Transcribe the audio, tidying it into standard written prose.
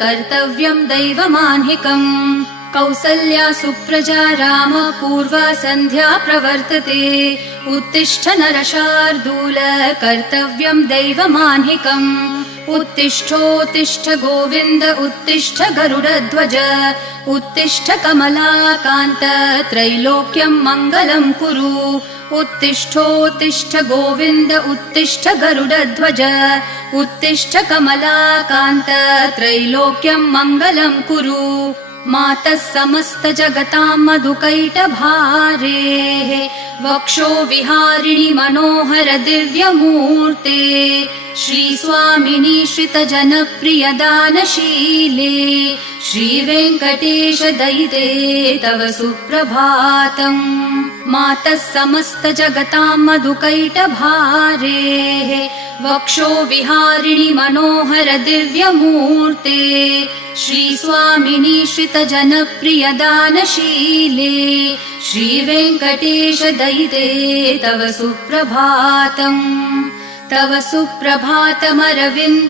कर्तव्यम् दैवमाह्निकम् कौसल्या सुप्रजा राम पूर्वा सन्ध्या प्रवर्तते उत्तिष्ठ नरशार्दूल कर्तव्यम् दैवमाह्निकम् उत्तिष्ठोत्तिष्ठ गोविन्द उत्तिष्ठ गरुडध्वज उत्तिष्ठ कमलाकान्त त्रैलोक्यम् मङ्गलम् कुरु उत्तिष्ठोत्तिष्ठ गोविन्द उत्तिष्ठ गरुडध्वज उत्तिष्ठ कमलाकान्त त्रैलोक्यम् मङ्गलम् कुरु मातः समस्त जगताम् मधुकैटभारेः वक्षो विहारिणि मनोहर दिव्यमूर्ते श्रीस्वामिनि श्रितजनप्रिय दानशीले श्रीवेङ्कटेश दयिते तव सुप्रभातम् मातः समस्त जगताम् मधुकैटभारेः वक्षो विहारिणि मनोहर दिव्यमूर्ते श्रीस्वामिनि श्रितजनप्रिय दानशीले श्रीवेङ्कटेश दयिते तव सुप्रभातम् तव सुप्रभातमरविन्द